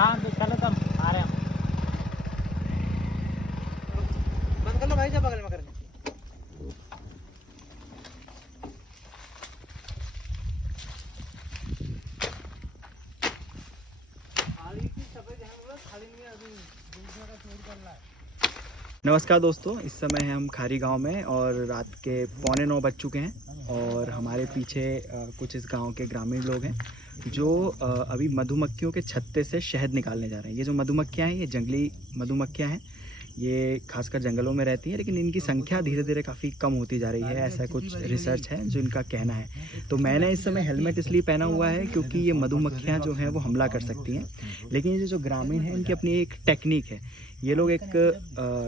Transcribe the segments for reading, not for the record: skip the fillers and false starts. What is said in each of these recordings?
हाँ चलो तुम आ रहे हैं। बंद कर लो भाई, जब बगल में करने। खाली की सफेद है, खाली नहीं है, अभी दूसरा का चोरी कर रहा है। नमस्कार दोस्तों, इस समय हम खारी गांव में और रात के 8:45 बज चुके हैं और हमारे पीछे कुछ इस गांव के ग्रामीण लोग हैं जो अभी मधुमक्खियों के छत्ते से शहद निकालने जा रहे हैं। ये जो मधुमक्खियां हैं ये जंगली मधुमक्खियां हैं, ये खासकर जंगलों में रहती हैं, लेकिन इनकी संख्या धीरे धीरे काफ़ी कम होती जा रही है, ऐसा कुछ रिसर्च है जो इनका कहना है। तो मैंने इस समय हेलमेट इसलिए पहना हुआ है क्योंकि ये मधुमक्खियां जो हैं वो हमला कर सकती हैं, लेकिन ये जो ग्रामीण हैं इनकी अपनी एक टेक्निक है। ये लोग एक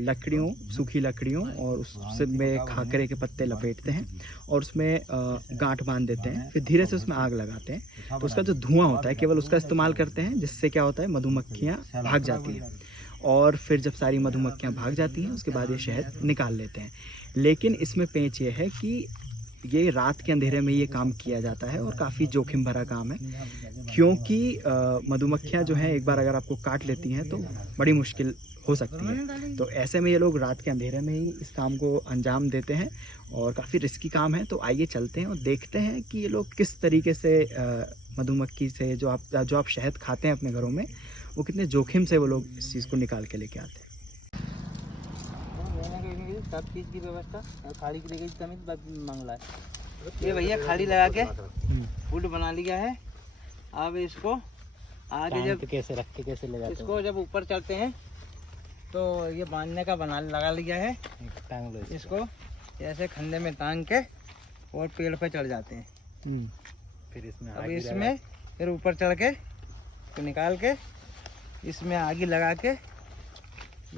लकड़ियों, सूखी लकड़ियों और उसमें खाकरे के पत्ते लपेटते हैं और उसमें गांठ बांध देते हैं, फिर धीरे से उसमें आग लगाते हैं। तो उसका जो धुआं होता है केवल उसका इस्तेमाल करते हैं, जिससे क्या होता है मधुमक्खियाँ भाग जाती हैं और फिर जब सारी मधुमक्खियाँ भाग जाती हैं उसके बाद ये शहद निकाल लेते हैं। लेकिन इसमें पेंच ये है कि ये रात के अंधेरे में ये काम किया जाता है और काफ़ी जोखिम भरा काम है, क्योंकि मधुमक्खियाँ जो हैं एक बार अगर आपको काट लेती हैं तो बड़ी मुश्किल हो सकती है। तो ऐसे में ये लोग रात के अंधेरे में ही इस काम को अंजाम देते हैं और काफ़ी रिस्की काम है। तो आइए चलते हैं और देखते हैं कि ये लोग किस तरीके से मधुमक्खी से जो आप शहद खाते हैं अपने घरों में, वो कितने जोखिम से वो लोग इस चीज़ को निकाल के लेके आते हैं। सब चीज़ की व्यवस्था, खाड़ी की लेके कमी बात मांगला है। ये भैया खाड़ी लगा के फूड बना लिया है। अब इसको आगे जब कैसे रख के कैसे ले जाते हैं? इसको जब ऊपर चलते हैं तो ये बांधने का लगा लिया है। टांग लो इसको ऐसे खंडे में टांग के और पेड़ पे चढ़ जाते हैं। फिर इसमें अब इसमें फिर ऊपर चढ़ के तो निकाल के इसमें आगी लगा के,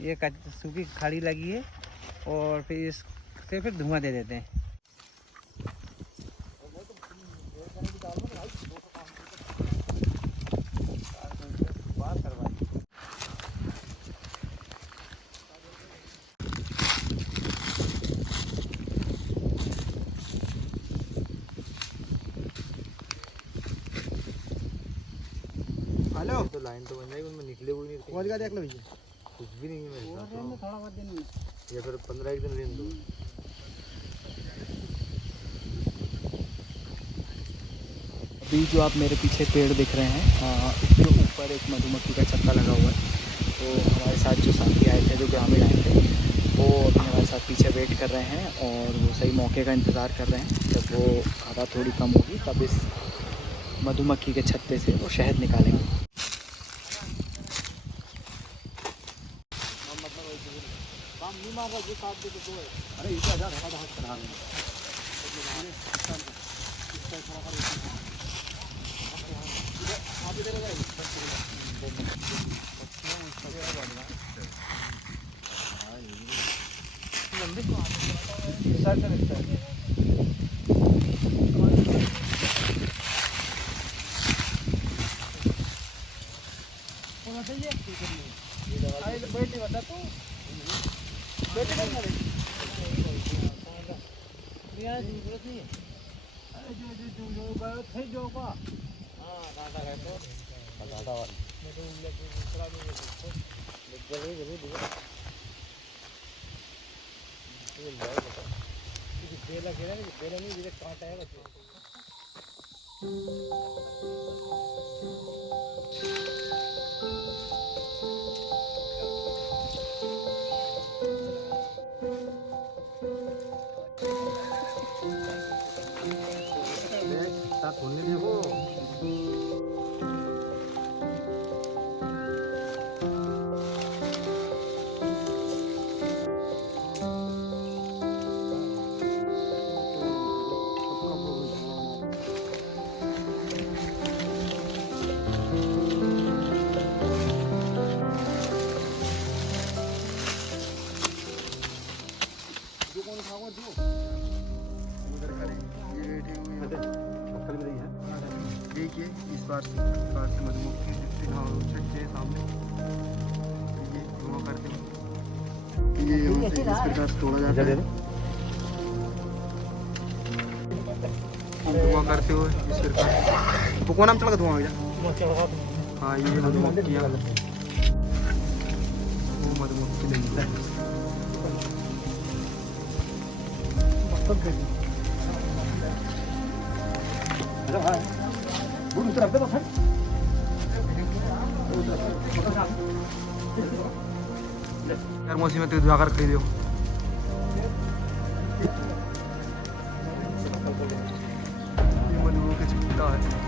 ये सूखी खाड़ी लगी है और फिर इससे फिर धुआं दे देते हैं। हेलो, तो लाइन तो बन जाएगी, उनमें निकले हुए नहीं और क्या देख लो भैया, कुछ भी नहीं है मेरे साथ तो। थोड़ा बहुत दिन में या फिर 15 एक दिन रहने दो। अभी जो आप मेरे पीछे पेड़ दिख रहे हैं, इसके ऊपर एक मधुमक्खी का छत्ता लगा हुआ है। तो हमारे साथ जो साथी आए थे, जो ग्रामीण आए थे, वो अभी हमारे साथ पीछे वेट कर रहे हैं और वो सही मौके का इंतज़ार कर रहे हैं। जब वो हवा थोड़ी कम होगी तब इस मधुमक्खी के छत्ते से वो शहद निकालेंगे। अरे इधर जा, हाथ चला रहे हैं। देखिए इस बार से मधुमक्खी छत्ते सामने ये धुआं करते हैं, ये यहाँ से इस प्रकार से तोड़ा जाता है। धुआं करते हुए इस प्रकार से वो कौन नाम चला धुआं आ गया। हाँ ये मधुमक्खियाँ, वो मधुमक्खी नहीं है। यार मौसी में तेरे जाकर खरीदो। ये मधुओं का चिपटा है।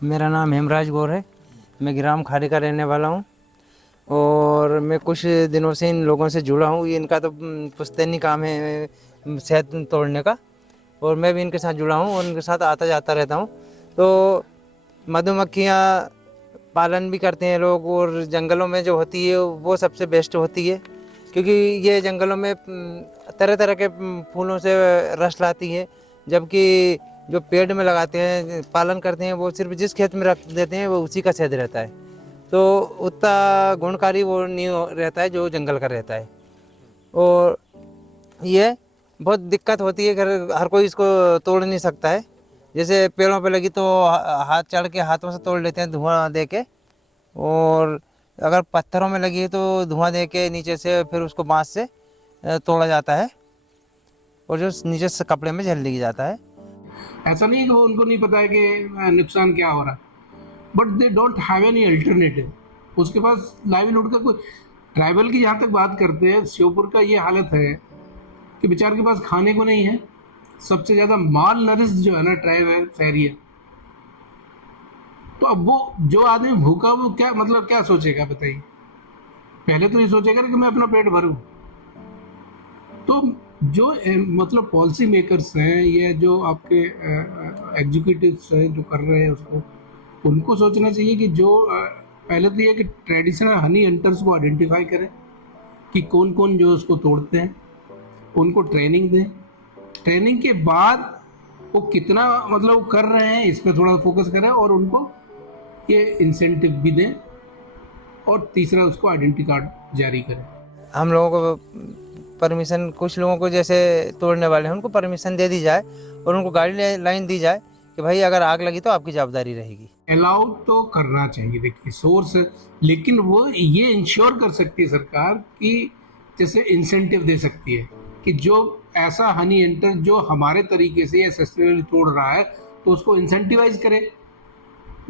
मेरा नाम हेमराज गौर है। मैं ग्राम खारी का रहने वाला हूँ और मैं कुछ दिनों से इन लोगों से जुड़ा हूँ। इनका तो पुश्तैनी काम है शहद तोड़ने का, और मैं भी इनके साथ जुड़ा हूँ और इनके साथ आता जाता रहता हूँ। तो मधुमक्खियाँ पालन भी करते हैं लोग, और जंगलों में जो होती है वो सबसे बेस्ट होती है, क्योंकि ये जंगलों में तरह तरह के फूलों से रस लाती है। जबकि जो पेड़ में लगाते हैं, पालन करते हैं, वो सिर्फ जिस खेत में रख देते हैं वो उसी का शहद रहता है। तो उतना गुणकारी वो नहीं रहता है जो जंगल का रहता है। और ये बहुत दिक्कत होती है, हर कोई इसको तोड़ नहीं सकता है। जैसे पेड़ों पे लगी तो हाथ चढ़ के हाथों से तोड़ लेते हैं धुआं दे के, और अगर पत्थरों में लगी है तो धुआं दे के नीचे से फिर उसको बाँस से तोड़ा जाता है, और जो नीचे से कपड़े में झल ली जाता है। ऐसा नहीं कि उनको नहीं पता है कि नुकसान क्या हो रहा है, but they don't have any alternative. उसके पास लाइवलीहुड का कोई, ट्राइबल की जहाँ तक बात करते हैं, श्योपुर का ये हालत है कि बेचार के पास खाने को नहीं है। सबसे ज़्यादा माल नरिश जो है ना ट्राइब है, शहरी है। तो अब वो जो आदमी भूखा, वो क्या मतलब क्या सोचेगा बताइए। पहले तो ये सोचेगा कि मैं अपना पेट भरूं। तो जो मतलब पॉलिसी मेकर्स हैं या जो आपके एग्जीक्यूटिव्स हैं जो कर रहे हैं उसको, उनको सोचना चाहिए कि जो पहले तो ये कि ट्रेडिशनल हनी हंटर्स को आइडेंटिफाई करें कि कौन कौन जो उसको तोड़ते हैं, उनको ट्रेनिंग दें। ट्रेनिंग के बाद वो कितना मतलब कर रहे हैं इस पर थोड़ा फोकस करें, और उनको ये इंसेंटिव भी दें, और तीसरा उसको आइडेंटिटी कार्ड जारी करें। हम लोगों को परमिशन, कुछ लोगों को जैसे तोड़ने वाले हैं उनको परमिशन दे दी जाए, और उनको गाइडलाइन दी जाए कि भाई अगर आग लगी तो आपकी जवाबदारी रहेगी। अलाउ तो करना चाहिए, देखिए सोर्स, लेकिन वो ये इंश्योर कर सकती है सरकार कि जैसे इंसेंटिव दे सकती है कि जो ऐसा हनी एंटर जो हमारे तरीके से या सस्टेनेबली तोड़ रहा है तो उसको इंसेंटिवाइज करे।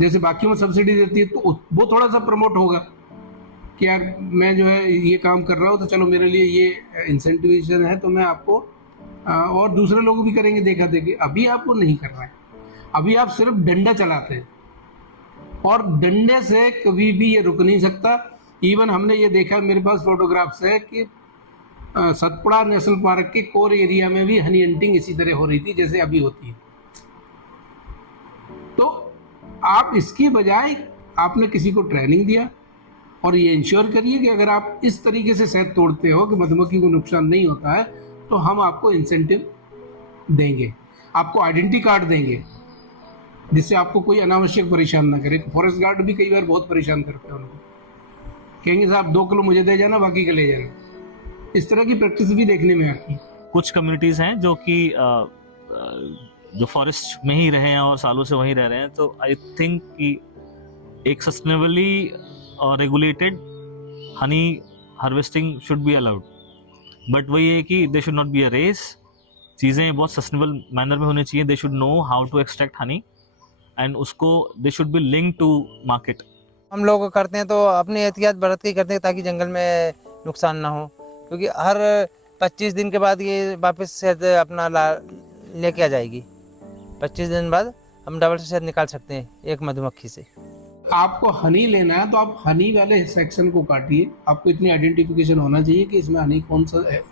जैसे बाकी में सब्सिडी देती है तो वो थोड़ा सा प्रमोट होगा कि यार मैं जो है ये काम कर रहा हूँ तो चलो मेरे लिए ये इंसेंटिवेशन है, तो मैं आपको और दूसरे लोग भी करेंगे देखा देखी। अभी आपको नहीं कर रहा है, अभी आप सिर्फ डंडा चलाते हैं, और डंडे से कभी भी ये रुक नहीं सकता। इवन हमने ये देखा, मेरे पास फोटोग्राफ्स है कि सतपुड़ा नेशनल पार्क के कोर एरिया में भी हनी हंटिंग इसी तरह हो रही थी जैसे अभी होती है। तो आप इसकी बजाय आपने किसी को ट्रेनिंग दिया, और ये इंश्योर करिए कि अगर आप इस तरीके से शहद तोड़ते हो कि मधुमक्खी को नुकसान नहीं होता है, तो हम आपको इंसेंटिव देंगे, आपको आइडेंटिटी कार्ड देंगे, जिससे आपको कोई अनावश्यक परेशान ना करे। फॉरेस्ट गार्ड भी कई बार बहुत परेशान करते हैं उनको, कहेंगे साहब 2 किलो मुझे दे जाना, बाकी का ले जाना। इस तरह की प्रैक्टिस भी देखने में आती है। कुछ कम्युनिटीज़ हैं जो कि जो फॉरेस्ट में ही रहे हैं और सालों से वहीं रह रहे हैं, तो आई थिंक कि एक सस्टेनेबली और regulated honey harvesting should be allowed. But वही है कि they should not be a race, चीज़ें बहुत सस्टेनेबल मैनर में होनी चाहिए। They should know how to extract honey, and उसको they should be link to market. हम लोग करते हैं तो अपनी एहतियात बरत के ही करते हैं ताकि जंगल में नुकसान ना हो, क्योंकि हर 25 दिन के बाद ये वापस शहद अपना लेके आ जाएगी। 25 दिन बाद हम डबल से शहद निकाल सकते हैं एक मधुमक्खी से। आपको हनी लेना है तो आप हनी वाले सेक्शन को काटिए। आपको इतनी आइडेंटिफिकेशन होना चाहिए कि इसमें हनी कौन सा है।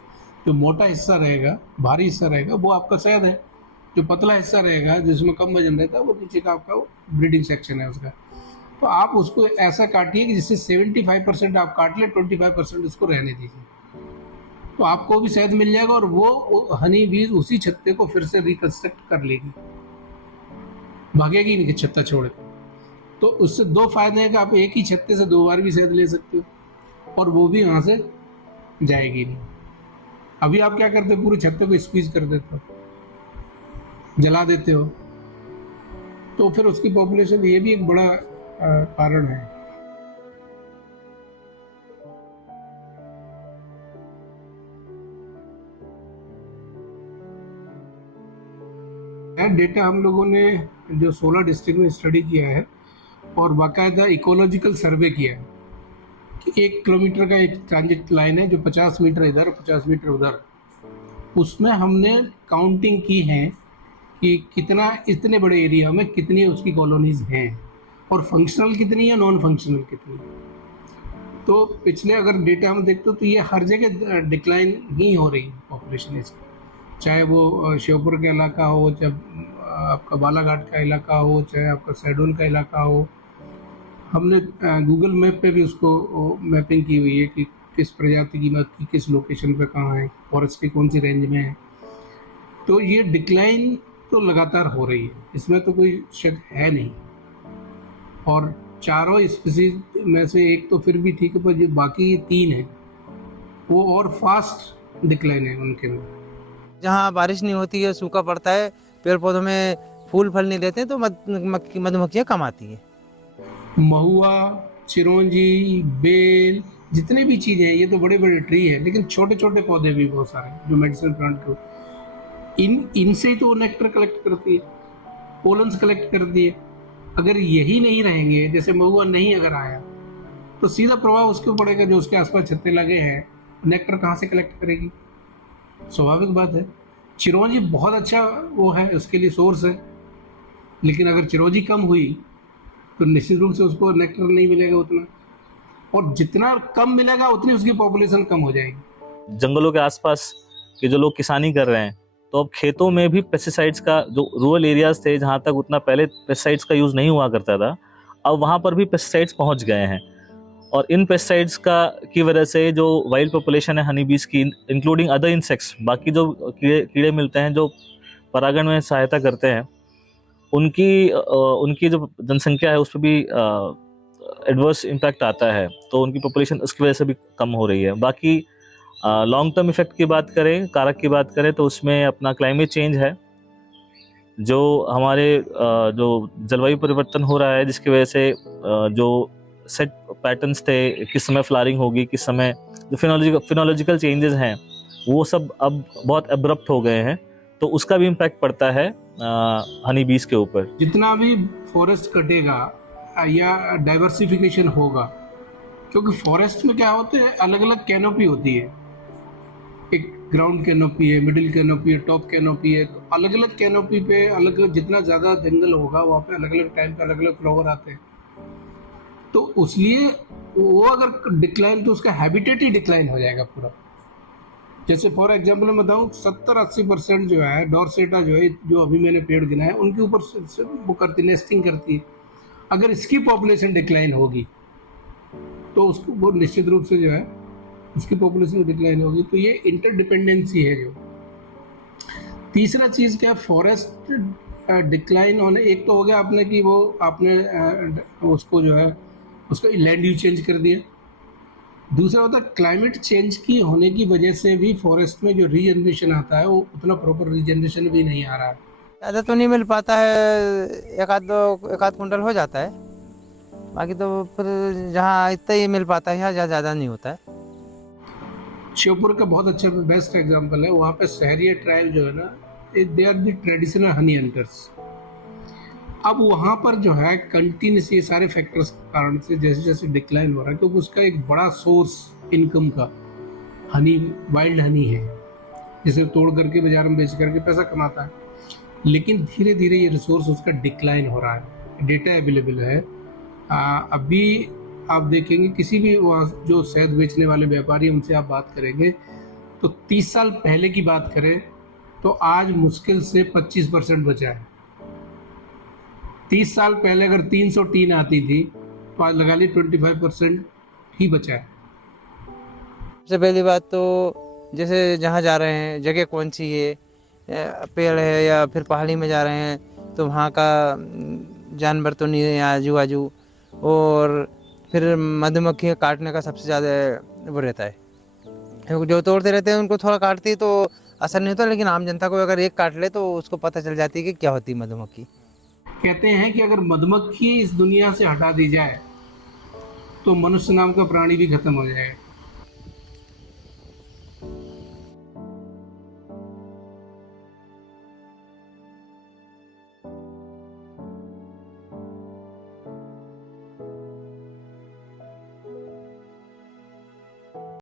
जो मोटा हिस्सा रहेगा, भारी हिस्सा रहेगा, वो आपका शहद है। जो पतला हिस्सा रहेगा, जिसमें कम वजन रहता है, वो नीचे का आपका ब्रीडिंग सेक्शन है उसका। तो आप उसको ऐसा काटिए कि जिससे 75% आप काट ले, 25% उसको रहने दीजिए। तो आपको भी शहद मिल जाएगा और वो हनी बीज उसी छत्ते को फिर से रिकंस्ट्रक्ट कर लेगी, भागेगी नहीं छत्ता छोड़ के। तो उससे दो फायदे हैं कि आप एक ही छत्ते से 2 बार भी शहद ले सकते हो और वो भी वहाँ से जाएगी नहीं। अभी आप क्या करते हो, पूरे छत्ते को स्क्वीज कर देते हो, जला देते हो, तो फिर उसकी पॉपुलेशन, ये भी एक बड़ा कारण है। डेटा हम लोगों ने जो 16 डिस्ट्रिक्ट में स्टडी किया है और बाकायदा इकोलॉजिकल सर्वे किया है कि 1 किलोमीटर का एक ट्रांजिट लाइन है जो 50 मीटर इधर 50 मीटर उधर, उसमें हमने काउंटिंग की है कि कितना, इतने बड़े एरिया में कितनी उसकी कॉलोनीज हैं और फंक्शनल कितनी है, नॉन फंक्शनल कितनी है। तो पिछले अगर डेटा हम देखते हो तो ये हर जगह डिक्लाइन ही हो रही है पॉपुलेशन इसकी, चाहे वो श्योपुर का इलाका हो, जब आपका बालाघाट का इलाका हो, चाहे आपका शहडोल का इलाका हो। हमने गूगल मैप पे भी उसको मैपिंग की हुई है कि किस प्रजाति की मत की किस लोकेशन पे कहाँ है, फॉरेस्ट की कौन सी रेंज में है। तो ये डिक्लाइन तो लगातार हो रही है, इसमें तो कोई शक है नहीं। और चारों स्पीसीज में से एक तो फिर भी ठीक है, पर जो बाकी 3 हैं वो और फास्ट डिक्लाइन है उनके अंदर। जहाँ बारिश नहीं होती है, सूखा पड़ता है, पेड़ पौधों में फूल फल नहीं देते, तो मधुमक्खियाँ कम आती हैं। महुआ, चिरौंजी, बेल, जितने भी चीज़ें हैं, ये तो बड़े बड़े ट्री है, लेकिन छोटे छोटे पौधे भी बहुत सारे जो मेडिसिनल प्लांट के, इनसे ही तो नेक्टर कलेक्ट करती है, पोलन्स कलेक्ट करती है। अगर यही नहीं रहेंगे, जैसे महुआ नहीं अगर आया तो सीधा प्रभाव उसके ऊपर पड़ेगा, जो उसके आसपास छत्ते लगे हैं, नेक्टर कहाँ से कलेक्ट करेगी? स्वाभाविक बात है। चिरौंजी बहुत अच्छा वो है, उसके लिए सोर्स है, लेकिन अगर चिरौंजी कम हुई तो निश्चित रूप से उसको नेक्टर नहीं मिलेगा उतना, और जितना कम मिलेगा उतनी उसकी पॉपुलेशन कम हो जाएगी। जंगलों के आसपास के जो लोग किसानी कर रहे हैं, तो अब खेतों में भी पेस्टिसाइड्स का, जो रूरल एरियाज थे जहाँ तक उतना पहले पेस्टिसाइड्स का यूज़ नहीं हुआ करता था, अब वहाँ पर भी पेस्टिसाइड्स पहुँच गए हैं। और इन पेस्टिसाइड्स की वजह से जो वाइल्ड पॉपुलेशन है हनी बीज की, इंक्लूडिंग अदर इंसेक्ट्स, बाकी जो कीड़े मिलते हैं जो परागण में सहायता करते हैं, उनकी जो जनसंख्या है उस पर भी एडवर्स इम्पैक्ट आता है। तो उनकी पॉपुलेशन उसकी वजह से भी कम हो रही है। बाकी लॉन्ग टर्म इफेक्ट की बात करें, कारक की बात करें, तो उसमें अपना क्लाइमेट चेंज है, जो हमारे जो जलवायु परिवर्तन हो रहा है, जिसकी वजह से जो सेट पैटर्न्स थे, किस समय फ्लावरिंग होगी, किस समय जो फिनोलॉजिकल चेंजेस हैं, वो सब अब बहुत एब्रप्ट हो गए हैं, तो उसका भी इम्पैक्ट पड़ता है हनी बीज के ऊपर। जितना भी फॉरेस्ट कटेगा या डाइवर्सिफिकेशन होगा, क्योंकि फॉरेस्ट में क्या होते हैं, अलग अलग कैनोपी होती है, एक ग्राउंड कैनोपी है, मिडिल कैनोपी है, टॉप कैनोपी है। तो अलग अलग कैनोपी पे अलग अलग, जितना ज़्यादा जंगल होगा वहाँ पे अलग अलग टाइम पे अलग अलग फ्लावर आते हैं। तो इसलिए वो अगर डिक्लाइन, तो उसका हैबिटेट ही डिक्लाइन हो जाएगा पूरा। जैसे फॉर एग्जांपल मैं बताऊँ, 70-80% जो है डॉर्सेटा जो है, जो अभी मैंने पेड़ गिनाए, उनके ऊपर वो करती, नेस्टिंग करती है। अगर इसकी पॉपुलेशन डिक्लाइन होगी तो उसको वो निश्चित रूप से जो है उसकी पॉपुलेशन डिक्लाइन होगी। तो ये इंटरडिपेंडेंसी है। जो तीसरा चीज़ क्या, फॉरेस्ट डिक्लाइन होने, एक तो हो गया आपने कि वो आपने उसको जो है उसका लैंड यूज चेंज कर दिया। दूसरा होता है क्लाइमेट चेंज की होने की वजह से भी फॉरेस्ट में जो रीजनरेशन आता है वो उतना प्रॉपर रीजनरेशन भी नहीं आ रहा है। ज़्यादा तो नहीं मिल पाता है, एक आध कुंटल हो जाता है, बाकी तो फिर जहाँ इतना ही मिल पाता है, यहाँ ज़्यादा नहीं होता है। श्योपुर का बहुत अच्छा बेस्ट एग्जांपल है। वहाँ पे सहरिया ट्राइब जो है ना, they are the traditional honey hunters. अब वहाँ पर जो है कंटिन्यूस ये सारे फैक्टर्स के कारण से जैसे जैसे डिक्लाइन हो रहा है, क्योंकि उसका एक बड़ा सोर्स इनकम का हनी, वाइल्ड हनी है, जिसे तोड़ करके बाजार में बेच करके पैसा कमाता है। लेकिन धीरे धीरे ये रिसोर्स उसका डिक्लाइन हो रहा है। डेटा अवेलेबल है। अभी आप देखेंगे किसी भी जो शहद बेचने वाले व्यापारी, उनसे आप बात करेंगे तो 30 साल पहले की बात करें तो आज मुश्किल से 25% बचा है। 30 साल पहले अगर 300 टीन आती थी तो आज लगा ली 25% ही बचा है। सबसे पहली बात तो जैसे जहाँ जा रहे हैं जगह कौन सी है, पेड़ है या फिर पहाड़ी में जा रहे हैं तो वहाँ का जानवर तो नहीं है आजू बाजू, और फिर मधुमक्खी काटने का सबसे ज़्यादा वो रहता है। क्योंकि जो तोड़ते रहते हैं उनको थोड़ा काटती है तो असर नहीं होता, लेकिन आम जनता को अगर एक काट ले तो उसको पता चल जाती है कि क्या होती है मधुमक्खी। कहते हैं कि अगर मधुमक्खी इस दुनिया से हटा दी जाए तो मनुष्य नाम का प्राणी भी खत्म हो जाएगा।